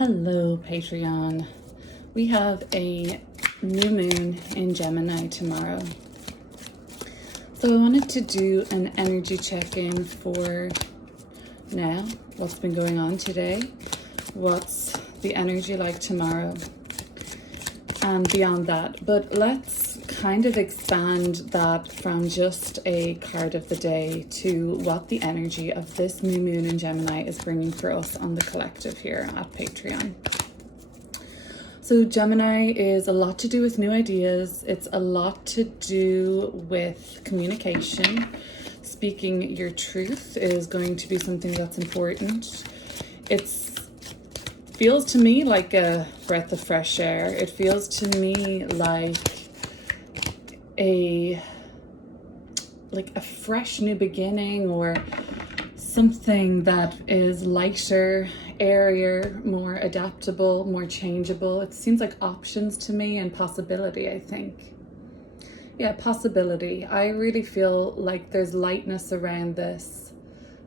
Hello, Patreon. We have a new moon in Gemini tomorrow. So I wanted to do an energy check-in for now, what's been going on today, what's the energy like tomorrow, and beyond that. But let's kind of expand that from just a card of the day to what the energy of this new moon in Gemini is bringing for us on the collective here at Patreon. So Gemini is a lot to do with new ideas. It's a lot to do with communication. Speaking your truth is going to be something that's important. It feels to me like a breath of fresh air. It feels to me like a fresh new beginning, or something that is lighter, airier, more adaptable, more changeable. It seems like options to me and possibility, I think. Yeah, possibility. I really feel like there's lightness around this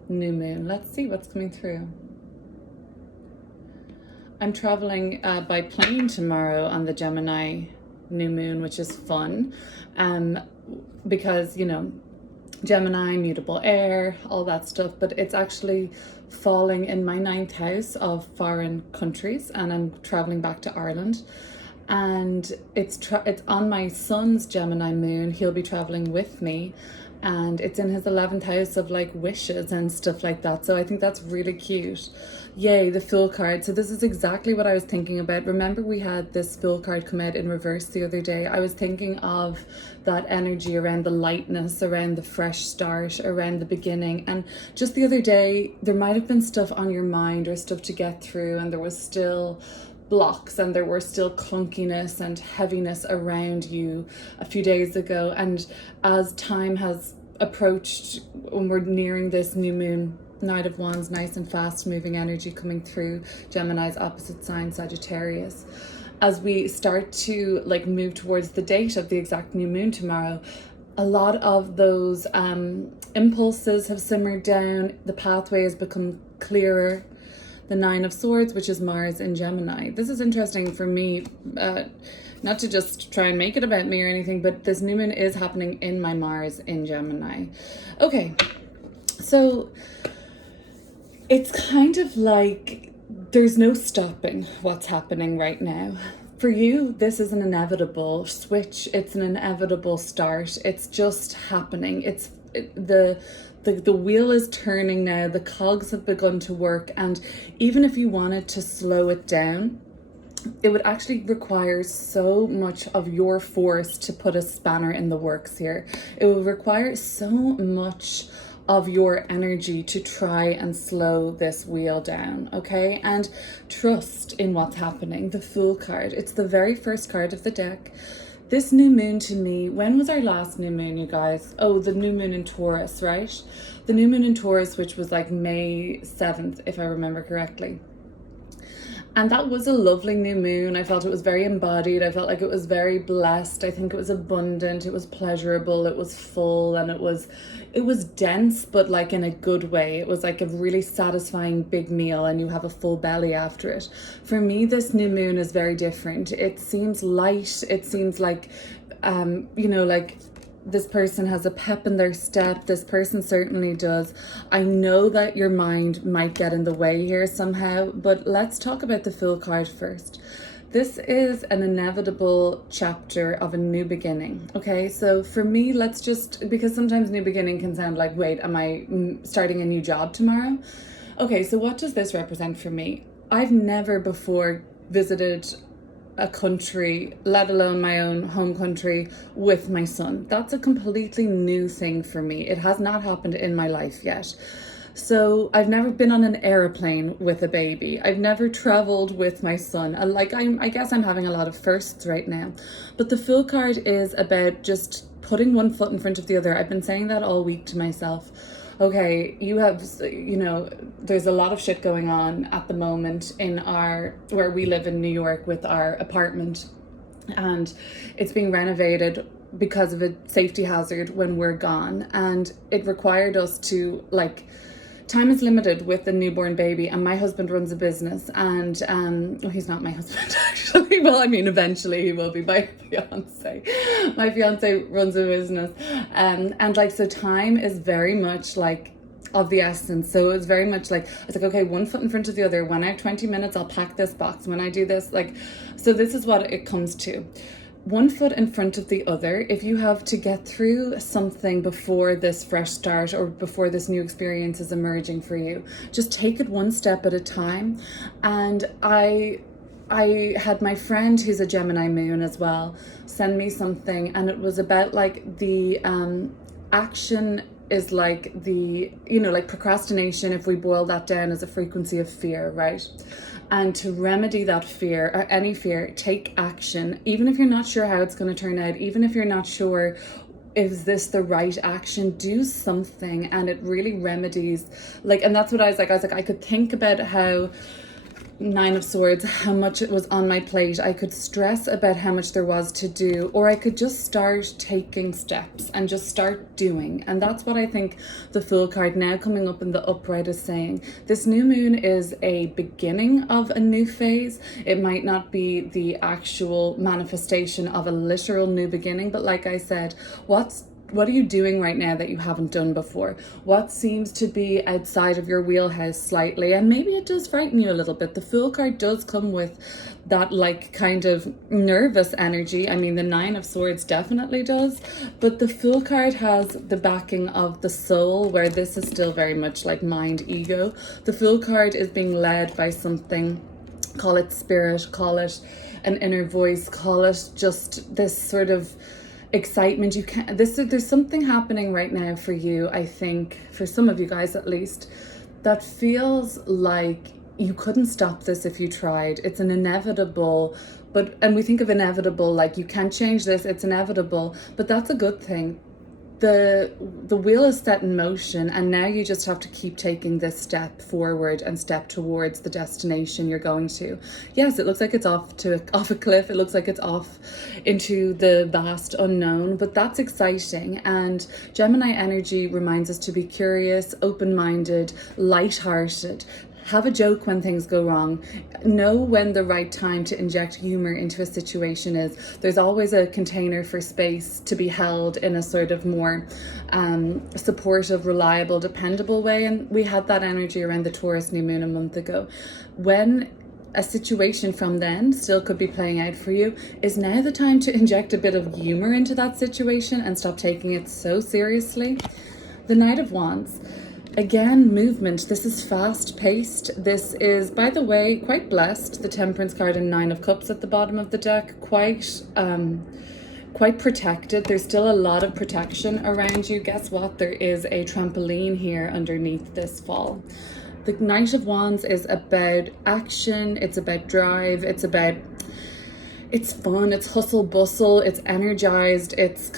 new moon. Let's see what's coming through. I'm traveling by plane tomorrow on the Gemini new moon, which is fun, because, you know, Gemini, mutable air, all that stuff, but it's actually falling in my 9th house of foreign countries, and I'm traveling back to Ireland, and it's on my son's Gemini moon. He'll be traveling with me, and it's in his 11th house of like wishes and stuff like that. So I think that's really cute. Yay, the Fool card. So this is exactly what I was thinking about. Remember, we had this Fool card come out in reverse the other day. I was thinking of that energy around the lightness, around the fresh start, around the beginning. And just the other day, there might have been stuff on your mind or stuff to get through, and there was still blocks and there were still clunkiness and heaviness around you a few days ago. And as time has approached, when we're nearing this new moon, Knight of Wands, nice and fast moving energy coming through Gemini's opposite sign, Sagittarius, as we start to like move towards the date of the exact new moon tomorrow, a lot of those impulses have simmered down. The pathway has become clearer. The 9 of Swords, which is Mars in Gemini. This is interesting for me, not to just try and make it about me or anything, but this new moon is happening in my Mars in Gemini. Okay, so it's kind of like there's no stopping what's happening right now. For you, this is an inevitable switch. It's an inevitable start. It's just happening. The wheel is turning now. The cogs have begun to work, and even if you wanted to slow it down, it would actually require so much of your force to put a spanner in the works here. It would require so much of your energy to try and slow this wheel down, okay? And trust in what's happening. The Fool card, it's the very first card of the deck. This new moon to me, when was our last new moon, you guys? Oh, the new moon in Taurus, right? The new moon in Taurus, which was like May 7th, if I remember correctly. And that was a lovely new moon. I felt it was very embodied. I felt like it was very blessed. I think it was abundant. It was pleasurable. It was full, and it was dense, but like in a good way. It was like a really satisfying big meal, and you have a full belly after it. For me, this new moon is very different. It seems light. It seems like, you know, like this person has a pep in their step. This person certainly does. I know that your mind might get in the way here somehow, but let's talk about the Fool card first. This is an inevitable chapter of a new beginning, okay? So for me, let's just, because sometimes new beginning can sound like, wait, am I starting a new job tomorrow? Okay, so what does this represent for me? I've never before visited a country, let alone my own home country, with my son. That's a completely new thing for me. It has not happened in my life yet. So I've never been on an airplane with a baby. I've never traveled with my son. I guess I'm having a lot of firsts right now. But the Fool card is about just putting one foot in front of the other. I've been saying that all week to myself. Okay, there's a lot of shit going on at the moment where we live in New York with our apartment, and it's being renovated because of a safety hazard when we're gone, and it required us to time is limited with a newborn baby, and my husband runs a business, and well, he's not my husband actually. Well, I mean, eventually he will be my fiance. My fiance runs a business, and like, so time is very much like of the essence. So it was very much like, I was like, okay, one foot in front of the other. When I have 20 minutes, I'll pack this box. When I do this, like, so this is what it comes to. One foot in front of the other. If you have to get through something before this fresh start or before this new experience is emerging for you, just take it one step at a time. And I had my friend who's a Gemini moon as well send me something, and it was about like the action is like the, you know, like procrastination, if we boil that down, as a frequency of fear, right? And to remedy that fear, or any fear, take action. Even if you're not sure how it's going to turn out, even if you're not sure, is this the right action, do something, and it really remedies. Like, and that's what I was like, I could think about how Nine of Swords, how much it was on my plate. I could stress about how much there was to do, or I could just start taking steps and just start doing. And that's what I think the Fool card now coming up in the upright is saying. This new moon is a beginning of a new phase. It might not be the actual manifestation of a literal new beginning, but like I said, what are you doing right now that you haven't done before? What seems to be outside of your wheelhouse slightly? And maybe it does frighten you a little bit. The Fool card does come with that like kind of nervous energy. I mean, the Nine of Swords definitely does. But the Fool card has the backing of the soul, where this is still very much like mind, ego. The Fool card is being led by something, call it spirit, call it an inner voice, call it just this sort of excitement. You can't, there's something happening right now for you, I think, for some of you guys at least, that feels like you couldn't stop this if you tried. It's an inevitable, and we think of inevitable like you can't change this, it's inevitable, but that's a good thing. The wheel is set in motion, and now you just have to keep taking this step forward and step towards the destination you're going to. Yes, it looks like it's off a cliff. It looks like it's off into the vast unknown, but that's exciting. And Gemini energy reminds us to be curious, open-minded, light-hearted. Have a joke when things go wrong. Know when the right time to inject humor into a situation is. There's always a container for space to be held in a sort of more supportive, reliable, dependable way. And we had that energy around the Taurus new moon a month ago. When a situation from then still could be playing out for you, is now the time to inject a bit of humor into that situation and stop taking it so seriously. The Knight of Wands. Again, movement. This is fast paced. This is, by the way, quite blessed. The Temperance card and Nine of Cups at the bottom of the deck. Quite protected. There's still a lot of protection around you. Guess what? There is a trampoline here underneath this fall. The Knight of Wands is about action. It's about drive. It's fun, it's hustle bustle, it's energized, it's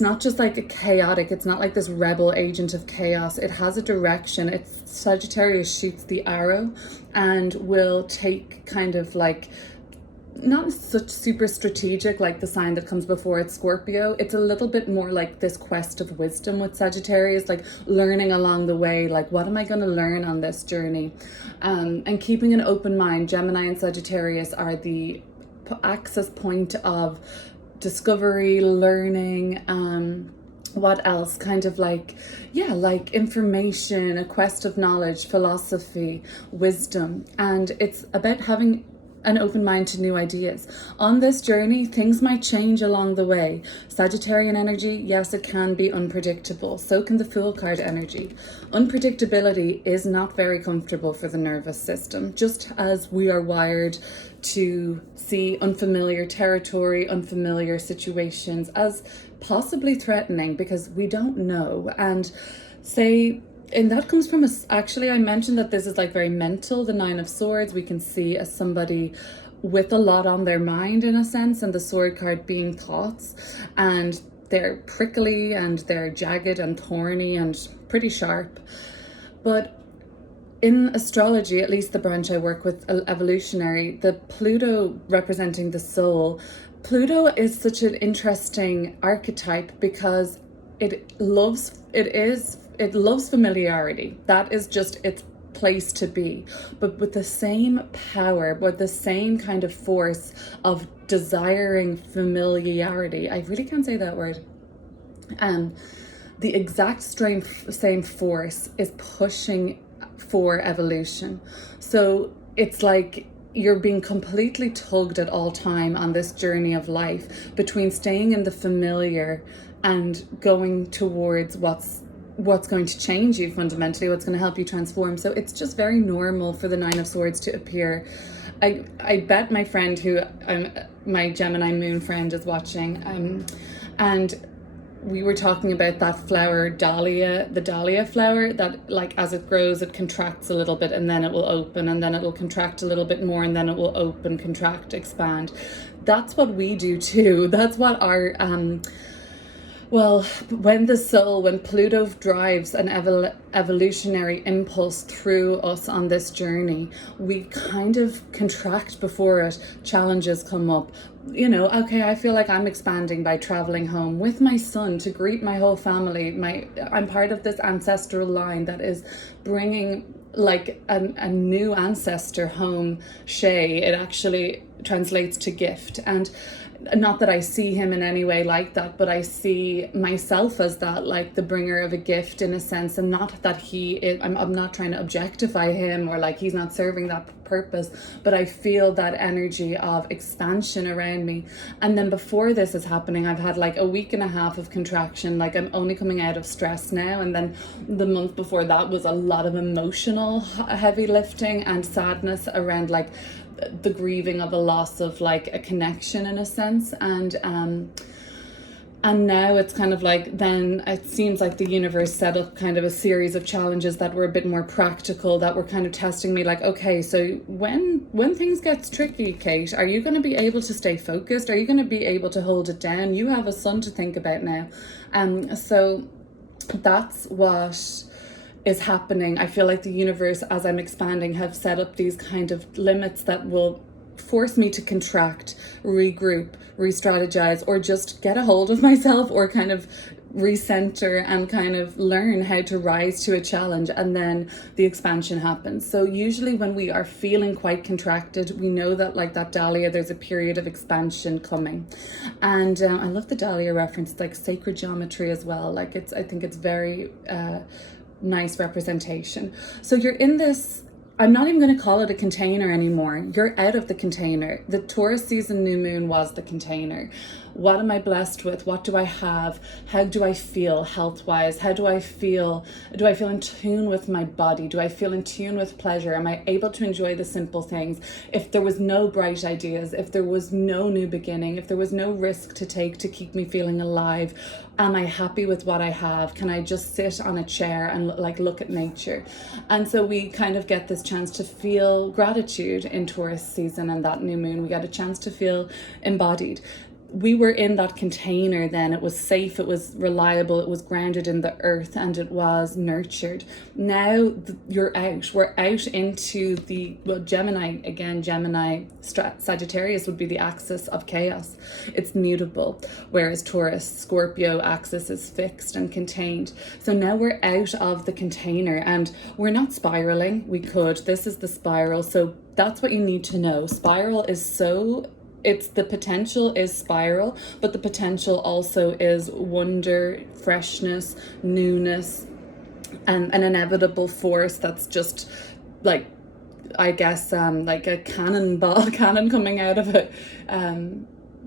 not just like a chaotic, it's not like this rebel agent of chaos. It has a direction. It's Sagittarius shoots the arrow and will take kind of like, not such super strategic like the sign that comes before it, Scorpio. It's a little bit more like this quest of wisdom with Sagittarius, like learning along the way, like what am I going to learn on this journey? And keeping an open mind. Gemini and Sagittarius are the access point of discovery, learning, what else, kind of like, yeah, like information, a quest of knowledge, philosophy, wisdom. And it's about having an open mind to new ideas. On this journey, things might change along the way. Sagittarian energy, yes, it can be unpredictable. So can the Fool card energy. Unpredictability is not very comfortable for the nervous system, just as we are wired to see unfamiliar territory, unfamiliar situations as possibly threatening because we don't know. And that comes from actually, I mentioned that this is like very mental, the Nine of Swords. We can see as somebody with a lot on their mind in a sense, and the Sword card being thoughts, and they're prickly and they're jagged and thorny and pretty sharp. But in astrology, at least the branch I work with, evolutionary, the Pluto representing the soul, Pluto is such an interesting archetype because it it loves familiarity. That is just its place to be, but with the same power, with the same kind of force of desiring familiarity. I really can't say that word. The exact same force is pushing for evolution. So it's like you're being completely tugged at all time on this journey of life between staying in the familiar and going towards what's going to change you fundamentally, what's going to help you transform. So it's just very normal for the Nine of Swords to appear. I bet my friend who my Gemini moon friend is watching, and we were talking about that flower, dahlia, the dahlia flower, that like as it grows, it contracts a little bit and then it will open, and then it will contract a little bit more and then it will open, contract, expand. That's what we do too. That's what our, well, when Pluto drives an evolutionary impulse through us on this journey, we kind of contract before it. Challenges come up. You know, okay, I feel like I'm expanding by traveling home with my son to greet my whole family. I'm part of this ancestral line that is bringing like a new ancestor home. Shay, it actually translates to gift. And not that I see him in any way like that, but I see myself as that, like the bringer of a gift in a sense, and not that he is, I'm not trying to objectify him or like he's not serving that purpose, but I feel that energy of expansion around me. And then before this is happening, I've had like a week and a half of contraction, like I'm only coming out of stress now, and then the month before that was a lot of emotional heavy lifting and sadness around like the grieving of a loss of like a connection in a sense. And now it's kind of like, then it seems like the universe set up kind of a series of challenges that were a bit more practical, that were kind of testing me like, okay, so when things get tricky, Kate, are you going to be able to stay focused? Are you going to be able to hold it down? You have a son to think about now. So that's what is happening. I feel like the universe, as I'm expanding, have set up these kind of limits that will force me to contract, regroup, re-strategize, or just get a hold of myself, or kind of recenter and kind of learn how to rise to a challenge, and then the expansion happens. So usually when we are feeling quite contracted, we know that like that dahlia, there's a period of expansion coming. And I love the dahlia reference. It's like sacred geometry as well. Like I think it's very nice representation. So you're in this, I'm not even going to call it a container anymore. You're out of the container. The Taurus season new moon was the container. What am I blessed with? What do I have? How do I feel health-wise? How do I feel? Do I feel in tune with my body? Do I feel in tune with pleasure? Am I able to enjoy the simple things? If there was no bright ideas, if there was no new beginning, if there was no risk to take to keep me feeling alive, am I happy with what I have? Can I just sit on a chair and like look at nature? And so we kind of get this chance to feel gratitude in Taurus season and that new moon. We got a chance to feel embodied. We were in that container then. It was safe, it was reliable, it was grounded in the earth, and it was nurtured. Now you're out. We're out into the, well, Gemini, again, Gemini, Sagittarius would be the axis of chaos. It's mutable, whereas Taurus, Scorpio axis is fixed and contained. So now we're out of the container and we're not spiraling. We could. This is the spiral. So that's what you need to know. Spiral is so... the potential is spiral, but the potential also is wonder, freshness, newness, and an inevitable force that's just like, I guess, like a cannon coming out of a,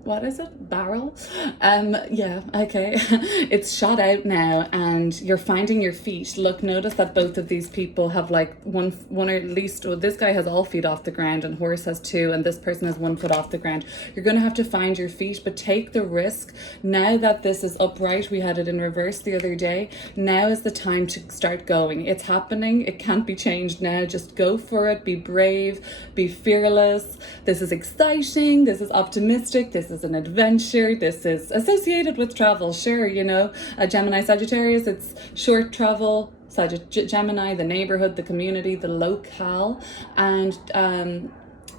what is it? Barrel? Yeah, okay. It's shot out now and you're finding your feet. Look, notice that both of these people have like one or at least, well, this guy has all feet off the ground and horse has 2, and this person has 1 foot off the ground. You're going to have to find your feet, but take the risk. Now that this is upright, we had it in reverse the other day. Now is the time to start going. It's happening. It can't be changed now. Just go for it. Be brave. Be fearless. This is exciting. This is optimistic. This is an adventure. This is associated with travel. Sure, you know, a Gemini Sagittarius, it's short travel. Gemini, the neighborhood, the community, the locale. And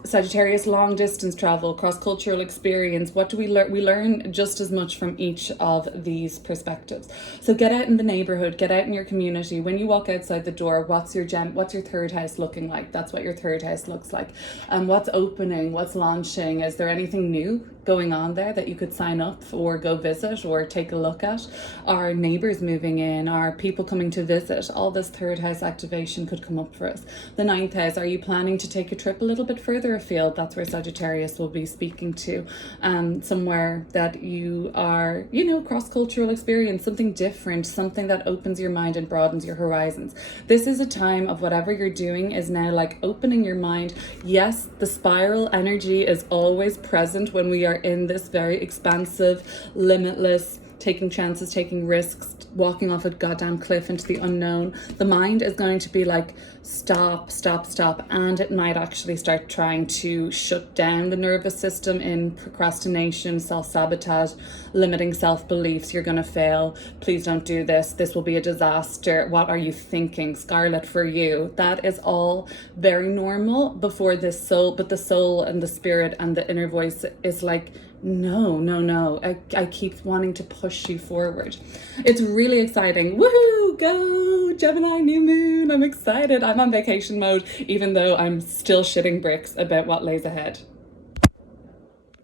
Sagittarius, long distance travel, cross-cultural experience. What do we learn? We learn just as much from each of these perspectives. So get out in the neighborhood, get out in your community. When you walk outside the door, what's your third house looking like? That's what your third house looks like. What's opening? What's launching? Is there anything new going on there that you could sign up or go visit or take a look at? Are neighbors moving in? Are people coming to visit? All this third house activation could come up for us. The ninth house, are you planning to take a trip a little bit further afield? That's where Sagittarius will be speaking to. Somewhere that you are, cross-cultural experience, something different, something that opens your mind and broadens your horizons. This is a time of whatever you're doing is now like opening your mind. Yes, the spiral energy is always present when we are in this very expansive, limitless, taking chances, taking risks, walking off a goddamn cliff into the unknown. The mind is going to be like, stop, stop, stop. And it might actually start trying to shut down the nervous system in procrastination, self-sabotage, limiting self-beliefs. You're going to fail. Please don't do this. This will be a disaster. What are you thinking? Scarlet, for you. That is all very normal before this soul, but the soul and the spirit and the inner voice is like, no. I keep wanting to push you forward. It's really exciting. Woohoo! Go! Gemini new moon. I'm excited. I'm on vacation mode, even though I'm still shitting bricks about what lays ahead.